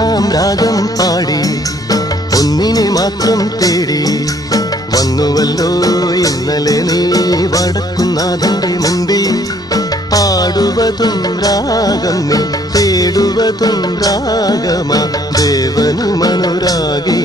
ഒന്നാം രാഗം പാടി ഒന്നിനെ മാത്രം തേടി വന്നുവല്ലോ ഇന്നലെ നീ വടക്കുന്നാഥന്റെ മുമ്പേ പാടുവതും രാഗം നീ തേടുവതും രാഗമാ ദേവനുമനുരാഗി